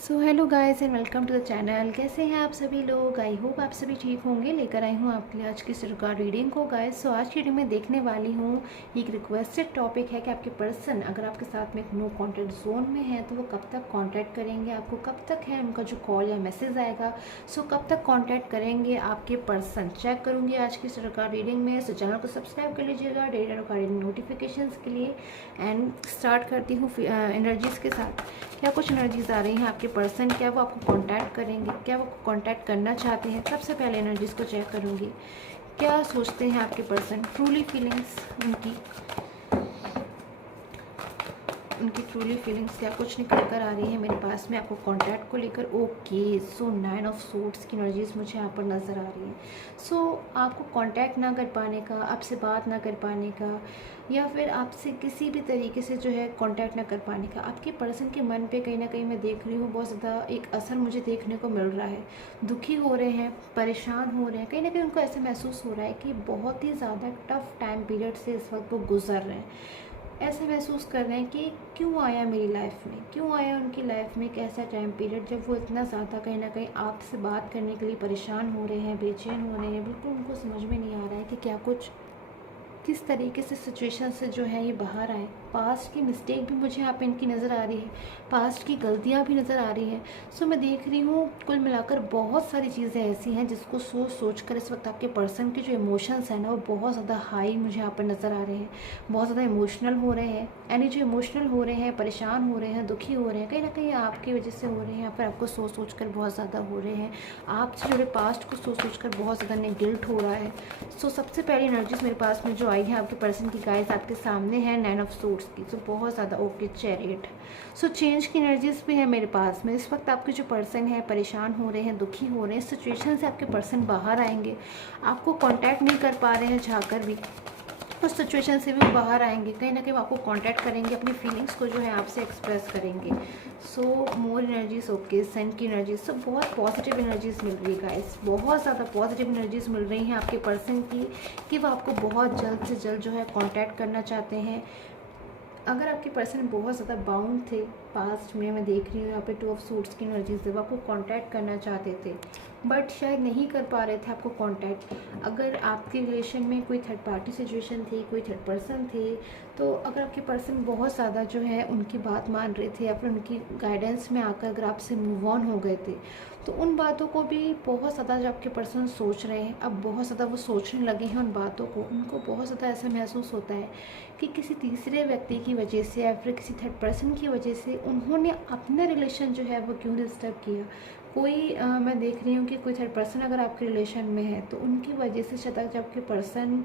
So hello guys and welcome to the channel. कैसे हैं आप सभी लोग? आई होप आप सभी ठीक होंगे। लेकर आई हूँ आपके लिए आज की सरकार रीडिंग को गाइस। सो आज की रीडिंग में देखने वाली हूँ, एक रिक्वेस्टेड टॉपिक है कि आपके पर्सन अगर आपके साथ में एक नो कॉन्टैक्ट जोन में है तो वो कब तक कॉन्टैक्ट करेंगे आपको, कब तक है उनका जो कॉल या मैसेज आएगा। सो कब तक कॉन्टैक्ट करेंगे आपके पर्सन, चेक करूँगी आज की सरकार रीडिंग में। सो चैनल को सब्सक्राइब कर लीजिएगा डेली रीडिंग नोटिफिकेशन के लिए। एंड स्टार्ट करती हूँ एनर्जीज़ के साथ। क्या कुछ एनर्जीज आ रही हैं आपके पर्सन, क्या वो आपको कांटेक्ट करेंगे, क्या वो कांटेक्ट करना चाहते हैं। सबसे पहले एनर्जीज को चेक करूंगी, क्या सोचते हैं आपके पर्सन, ट्रूली फीलिंग्स उनकी ट्रूली फीलिंग्स क्या कुछ निकल कर आ रही है मेरे पास में आपको कांटेक्ट को लेकर। ओके, सो 9 ऑफ सोर्ड्स की एनर्जीज मुझे यहाँ पर नज़र आ रही है। सो आपको कांटेक्ट ना कर पाने का, आपसे बात ना कर पाने का, या फिर आपसे किसी भी तरीके से जो है कांटेक्ट ना कर पाने का, आपके पर्सन के मन पे कहीं ना कहीं मैं देख रही हूँ बहुत ज़्यादा एक असर मुझे देखने को मिल रहा है। दुखी हो रहे हैं, परेशान हो रहे हैं, कहीं ना कहीं उनको ऐसा महसूस हो रहा है कि बहुत ही ज़्यादा टफ टाइम पीरियड से इस वक्त वो गुजर रहे हैं। ऐसे महसूस कर रहे हैं कि क्यों आया मेरी लाइफ में, क्यों आया उनकी लाइफ में एक ऐसा टाइम पीरियड जब वो इतना ज़्यादा कहीं ना कहीं आपसे बात करने के लिए परेशान हो रहे हैं, बेचैन हो रहे हैं। बिल्कुल उनको समझ में नहीं आ रहा है कि क्या कुछ, किस तरीके से सिचुएशन से जो है ये बाहर आए। पास्ट की मिस्टेक भी मुझे यहाँ पे इनकी नज़र आ रही है, पास्ट की गलतियाँ भी नज़र आ रही हैं। सो मैं देख रही हूँ कुल मिलाकर बहुत सारी चीज़ें ऐसी हैं जिसको सोच सोच कर इस वक्त आपके पर्सन के जो इमोशंस हैं ना वो बहुत ज़्यादा हाई मुझे यहाँ पर नज़र आ रहे हैं, बहुत ज़्यादा इमोशनल हो रहे हैं। यानी जो इमोशनल हो रहे हैं, परेशान हो रहे हैं, दुखी हो रहे हैं, कहीं ना कहीं आपकी वजह से हो रहे हैं, या फिर आपको सोच सोच कर बहुत ज़्यादा हो रहे हैं, आपसे जुड़े पास्ट को सोच सोच कर बहुत ज़्यादा इन्हें गिल्ट हो रहा है। सो सबसे पहली एनर्जीज मेरे पास में जो आई है आपके पर्सन की गाइस आपके सामने है 9 ऑफ सोर्ड्स की। सो बहुत ज़्यादा ओके, चैरियट। सो चेंज की एनर्जीज भी है मेरे पास में। इस वक्त आपके जो पर्सन है परेशान हो रहे हैं, दुखी हो रहे हैं, सिचुएशन से आपके पर्सन बाहर आएंगे। आपको कांटेक्ट नहीं कर पा रहे हैं चाहकर भी, उस सिचुएशन से भी वो बाहर आएंगे। कहीं ना कहीं वो आपको कांटेक्ट करेंगे, अपनी फीलिंग्स को जो है आपसे एक्सप्रेस करेंगे। सो मोर एनर्जीज, ओके, सन की एनर्जीज। सो बहुत पॉजिटिव एनर्जीज मिल रही है गाइस, बहुत ज़्यादा पॉजिटिव एनर्जीज मिल रही हैं आपके पर्सन की कि वो आपको बहुत जल्द से जल्द जो है कांटेक्ट करना चाहते हैं। अगर आपके पर्सन बहुत ज़्यादा बाउंड थे पास्ट में, मैं देख रही हूँ यहाँ पे 2 ऑफ सूट्स की एनर्जीज जब आपको कांटेक्ट करना चाहते थे बट शायद नहीं कर पा रहे थे आपको कांटेक्ट। अगर आपके रिलेशन में कोई थर्ड पार्टी सिचुएशन थी, कोई थर्ड पर्सन थे, तो अगर आपके पर्सन बहुत ज़्यादा जो है उनकी बात मान रहे थे या फिर उनकी गाइडेंस में आकर अगर आपसे मूव ऑन हो गए थे, तो उन बातों को भी बहुत ज़्यादा जो आपके पर्सन सोच रहे हैं, अब बहुत ज़्यादा वो सोचने लगे हैं उन बातों को। उनको बहुत ज़्यादा ऐसा महसूस होता है कि किसी तीसरे व्यक्ति की वजह से या फिर किसी थर्ड पर्सन की वजह से उन्होंने अपना रिलेशन जो है वो क्यों डिस्टर्ब किया। कोई मैं देख रही हूँ कि कोई थर्ड पर्सन अगर आपके रिलेशन में है तो उनकी वजह से शायद जब आपके पर्सन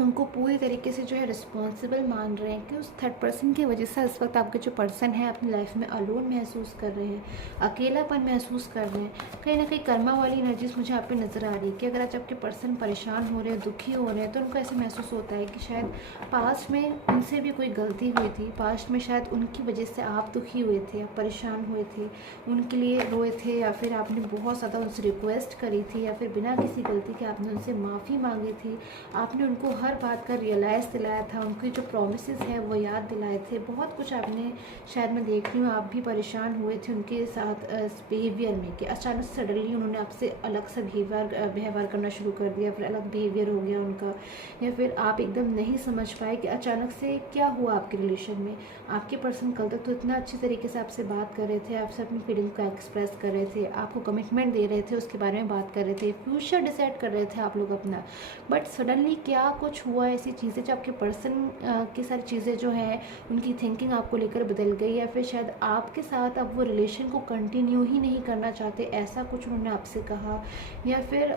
उनको पूरी तरीके से जो है रिस्पॉन्सिबल मान रहे हैं कि उस थर्ड पर्सन की वजह से इस वक्त आपके जो पर्सन है अपनी लाइफ में अलोन महसूस कर रहे हैं, अकेलापन महसूस कर रहे हैं। कहीं ना कहीं कर्मा वाली एनर्जीज मुझे यहाँ पे नज़र आ रही है कि अगर आज आपके पर्सन परेशान हो रहे हैं, दुखी हो रहे हैं, तो उनको ऐसे महसूस होता है कि शायद पास्ट में उनसे भी कोई गलती हुई थी, पास्ट में शायद उनकी वजह से आप दुखी हुए थे, आप परेशान हुए थे, उनके लिए रोए थे, या फिर आपने बहुत ज़्यादा उनसे रिक्वेस्ट करी थी, या फिर बिना किसी गलती के आपने उनसे माफ़ी मांगी थी, आपने उनको हर बात का रियलाइज़ दिलाया था, उनकी जो प्रोमिसेस है वो याद दिलाए थे, बहुत कुछ आपने, शायद मैं देख रही हूँ आप भी परेशान हुए थे उनके साथ बिहेवियर में कि अचानक सडनली उन्होंने आपसे अलग सा व्यवहार करना शुरू कर दिया, फिर अलग बिहेवियर हो गया उनका, या फिर आप एकदम नहीं समझ पाए कि अचानक से क्या हुआ आपके रिलेशन में। आपके पर्सन कल तक तो इतना अच्छी तरीके से आपसे बात कर रहे थे, आपसे अपनी फीलिंग को एक्सप्रेस कर रहे थे, आपको कमिटमेंट दे रहे थे, उसके बारे में बात कर रहे थे, फ्यूचर डिसाइड कर रहे थे आप लोग अपना। बट सडनली क्या कुछ हुआ, ऐसी चीज़ें जो आपके पर्सन की सारी चीज़ें जो हैं उनकी थिंकिंग आपको लेकर बदल गई, या फिर शायद आपके साथ अब वो रिलेशन को कंटिन्यू ही नहीं करना चाहते, ऐसा कुछ उन्होंने आपसे कहा, या फिर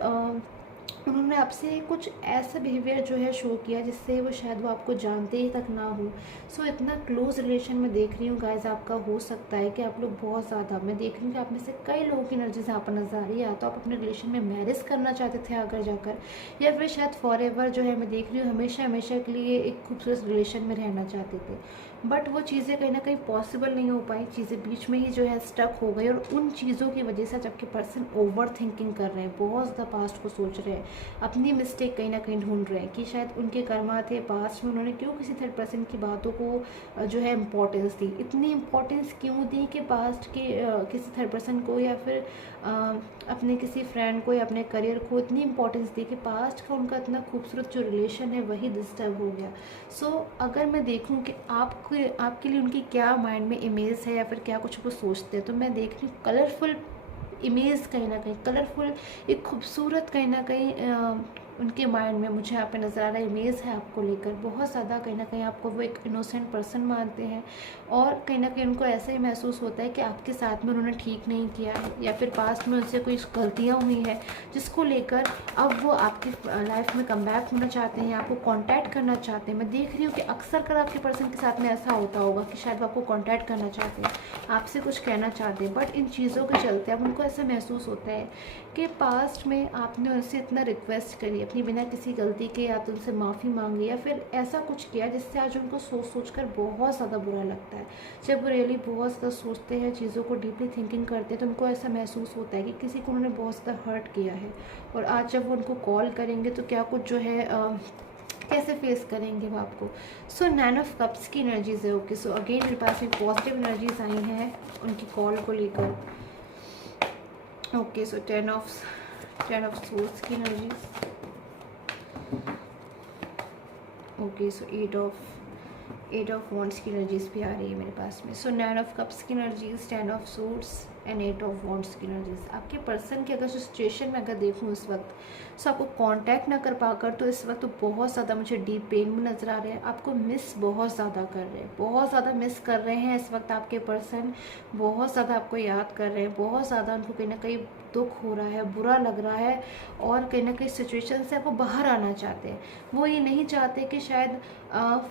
उन्होंने आपसे कुछ ऐसा बिहेवियर जो है शो किया जिससे वो शायद वो आपको जानते ही तक ना हो। सो इतना क्लोज रिलेशन में देख रही हूँ गाइज आपका हो सकता है कि आप लोग बहुत ज़्यादा, मैं देख रही हूँ कि आप में से कई लोगों की एनर्जीज यहाँ पर नजर आ रही है, या तो आप अपने रिलेशन में मैरिज करना चाहते थे आगे जाकर, या फिर शायद फॉर एवर जो है मैं देख रही हूँ हमेशा हमेशा के लिए एक खूबसूरत रिलेशन में रहना चाहते थे। बट वो चीज़ें कहीं ना कहीं पॉसिबल नहीं हो पाई, चीज़ें बीच में ही जो है स्टक हो गई, और उन चीज़ों की वजह से जबकि पर्सन ओवर थिंकिंग कर रहे हैं, बहुत ज़्यादा पास्ट को सोच रहे हैं, अपनी मिस्टेक कहीं ना कहीं ढूंढ रहे हैं कि शायद उनके कर्मा थे पास्ट में, उन्होंने क्यों किसी थर्ड पर्सन की बातों को जो है इम्पोर्टेंस दी, इतनी इम्पोर्टेंस क्यों दी कि पास्ट के किसी थर्ड पर्सन को या फिर अपने किसी फ्रेंड को या अपने करियर को इतनी इंपॉर्टेंस दी कि पास्ट का उनका इतना खूबसूरत जो रिलेशन है वही डिस्टर्ब हो गया। सो अगर मैं देखूं कि आपके लिए उनकी क्या माइंड में इमेज है या फिर क्या कुछ वो सोचते हैं, तो मैं देख रही हूँ कलरफुल इमेज, कहीं ना कहीं कलरफुल, एक खूबसूरत कहीं ना कहीं उनके माइंड में मुझे यहाँ पे नज़र आ रहा है इमेज है आपको लेकर। बहुत ज़्यादा कहीं ना कहीं आपको वो एक इनोसेंट पर्सन मानते हैं और कहीं ना कहीं उनको ऐसा ही महसूस होता है कि आपके साथ में उन्होंने ठीक नहीं किया है या फिर पास्ट में उनसे कोई गलतियाँ हुई हैं जिसको लेकर अब वो आपकी लाइफ में कमबैक होना चाहते हैं, आपको कॉन्टैक्ट करना चाहते हैं। मैं देख रही हूँ कि अक्सर कर आपके पर्सन के साथ में ऐसा होता होगा कि शायद वो आपको कॉन्टैक्ट करना चाहते हैं, आपसे कुछ कहना चाहते हैं, बट इन चीज़ों के चलते अब उनको ऐसा महसूस होता है कि पास्ट में आपने उनसे इतना रिक्वेस्ट करी अपनी बिना किसी गलती के, या तो उनसे माफ़ी मांगी या फिर ऐसा कुछ किया जिससे आज उनको सोच सोच कर बहुत ज़्यादा बुरा लगता है। जब वो रियली बहुत ज़्यादा सोचते हैं, चीज़ों को डीपली थिंकिंग करते हैं, तो उनको ऐसा महसूस होता है कि किसी को उन्होंने बहुत ज़्यादा हर्ट किया है। और आज जब वो उनको कॉल करेंगे तो क्या कुछ जो है कैसे फेस करेंगे वो आपको। सो 9 ऑफ कप्स की एनर्जीज है। ओके, सो अगेन मेरे पास में पॉजिटिव एनर्जीज आई हैं उनकी कॉल को लेकर। ओके, सो 10 ऑफ सोर्ड्स की energies. Okay, so 8 of wands की एनर्जीज भी आ रही है मेरे पास में। सो 9 ऑफ कप्स की energies, 10 of swords and 8 of wands की एनर्जीज। आपके पर्सन की अगर सिचुएशन में अगर देखूँ इस वक्त, सो आपको कांटेक्ट ना कर पाकर तो इस वक्त तो बहुत ज़्यादा मुझे डीप पेन में नज़र आ रहे हैं। आपको मिस बहुत ज़्यादा कर रहे हैं, बहुत ज़्यादा मिस कर रहे हैं इस वक्त आपके पर्सन, बहुत ज़्यादा आपको याद कर रहे हैं, बहुत ज़्यादा उनको कहीं ना कहीं दुख हो रहा है, बुरा लग रहा है और कहीं ना कहीं सिचुएशन से आपको बाहर आना चाहते हैं। वो ये नहीं चाहते कि शायद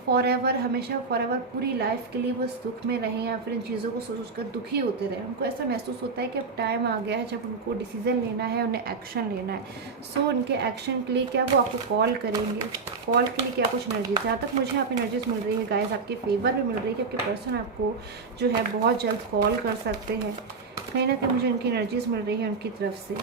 फॉरएवर, हमेशा फॉरएवर पूरी लाइफ के लिए वो इस दुख में रहें या फिर इन चीज़ों को सोच कर दुखी होते रहें। उनको ऐसा महसूस होता है कि अब टाइम आ गया है जब उनको डिसीजन लेना है, उन्हें एक्शन लेना है। सो उनके एक्शन के लिए क्या वो आपको कॉल करेंगे, कॉल के लिए क्या कुछ एनर्जीज, जहाँ तक मुझे यहाँ पे एनर्जीज मिल रही है गाइस, आपके फेवर में मिल रही है कि आपके पर्सन आपको जो है बहुत जल्द कॉल कर सकते हैं। कहीं ना कहीं मुझे उनकी एनर्जीज मिल रही है उनकी तरफ से।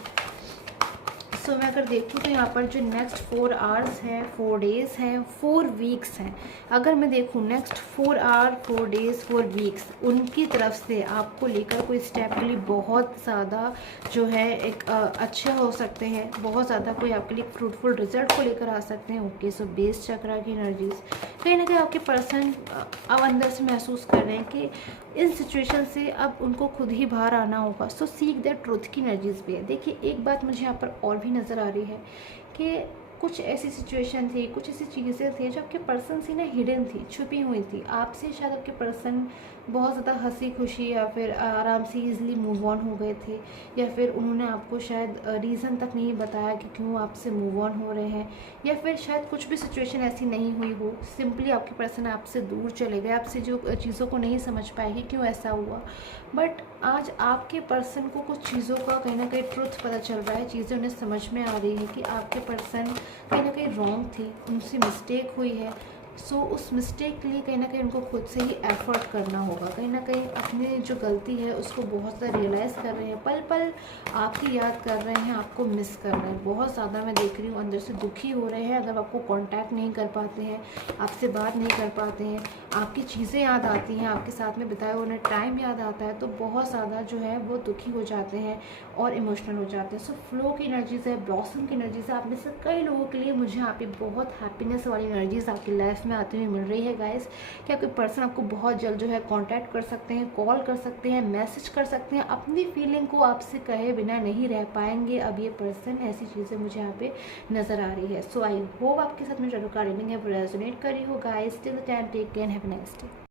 सो मैं अगर देखूँ तो यहाँ पर जो नेक्स्ट 4 आवर्स हैं, 4 डेज़ हैं, 4 वीक्स हैं। अगर मैं देखूँ नेक्स्ट 4 आवर, 4 डेज़, 4 वीक्स उनकी तरफ से आपको लेकर कोई स्टेप के लिए बहुत ज़्यादा जो है एक अच्छे हो सकते हैं, बहुत ज़्यादा कोई आपके लिए फ्रूटफुल रिजल्ट को लेकर आ सकते हैं। ओके, सो बेस चक्रा की एनर्जीज, कहीं ना कहीं आपके पर्सन अब अंदर से महसूस कर रहे हैं कि इन सिचुएशन से अब उनको खुद ही बाहर आना होगा। सो सीक दैट ट्रुथ की एनर्जीज भी है। देखिए एक बात मुझे यहाँ पर और भी नज़र आ रही है कि कुछ ऐसी सिचुएशन थी, कुछ ऐसी चीज़ें थी जो आपके पर्सन से ना हिडन थी, छुपी हुई थी आपसे। शायद आपके पर्सन बहुत ज़्यादा हंसी खुशी या फिर आराम से ईज़िली मूव ऑन हो गए थे, या फिर उन्होंने आपको शायद रीज़न तक नहीं बताया कि क्यों आपसे मूव ऑन हो रहे हैं, या फिर शायद कुछ भी सिचुएशन ऐसी नहीं हुई हो, सिंपली आपके पर्सन आपसे दूर चले गए, आपसे जो चीज़ों को नहीं समझ पाए कि क्यों ऐसा हुआ। बट आज आपके पर्सन को कुछ चीज़ों का कहीं ना कहीं ट्रुथ पता चल रहा है, चीज़ें उन्हें समझ में आ रही है कि आपके पर्सन कहीं ना कहीं रॉन्ग थे, उनसे मिस्टेक हुई है। सो उस मिस्टेक के लिए कहीं ना कहीं उनको खुद से ही एफर्ट करना होगा, कहीं ना कहीं अपनी जो गलती है उसको बहुत ज़्यादा रियलाइज़ कर रहे हैं, पल पल आपकी याद कर रहे हैं, आपको मिस कर रहे हैं, बहुत ज़्यादा मैं देख रही हूँ अंदर से दुखी हो रहे हैं। अगर आपको कांटेक्ट नहीं कर पाते हैं, आपसे बात नहीं कर पाते हैं, आपकी चीज़ें याद आती हैं, आपके साथ में बिताया उन्हें टाइम याद आता है, तो बहुत ज़्यादा जो है वो दुखी हो जाते हैं और इमोशनल हो जाते हैं। सो फ्लो की एनर्जीज़ है, ब्लॉसम की एनर्जीज़ है। आप में से कई लोगों के लिए मुझे यहाँ पे बहुत हैप्पीनेस वाली एनर्जीज़ आपकी लाइफ में आती हुई मिल रही है गाइस। क्या कोई पर्सन आपको बहुत जल्द जो है कांटेक्ट कर सकते हैं, कॉल कर सकते हैं, मैसेज कर सकते हैं, अपनी फीलिंग को आपसे कहे बिना नहीं रह पाएंगे अब ये पर्सन। ऐसी चीज़ें मुझे यहाँ पे नज़र आ रही है। सो आई होप आपके साथ में जो रीडिंग है वो रेजोनेट करी हो guys. Till then take care, have a nice day.